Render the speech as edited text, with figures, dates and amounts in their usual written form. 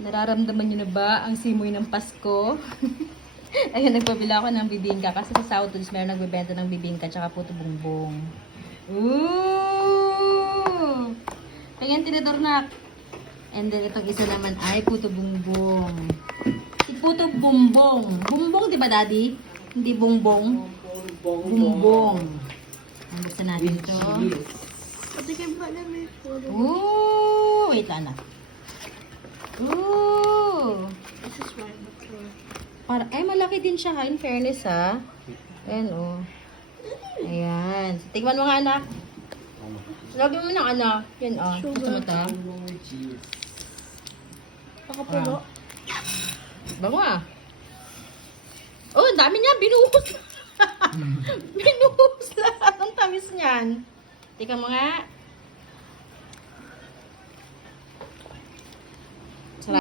Nararamdaman niyo na ba ang simoy ng Pasko? Ayun, nagpabila ako ng bibingka kasi sa South Woods meron nagbebenta ng bibingka tsaka puto bumbong. Ooh! Tingnan tinidor na. And then itong isa naman ay puto bumbong. Puto bumbong. Bumbong, di ba, Daddy? Hindi bongbong. Bumbong. Buksan natin ito. Ooh! Wait lang na. Ooh! This is one before. Ay, malaki din siya ha, in fairness ha. Ayan o. Ayan. Tingnan mo nga, anak. Lagyan mo ng anak. Yan o. Gusto mo ito? Nakapulo. Bango ah. Oh, ang dami niya. Binuhos. Binuhos lahat. Ang tamis niyan. Tingnan mo nga.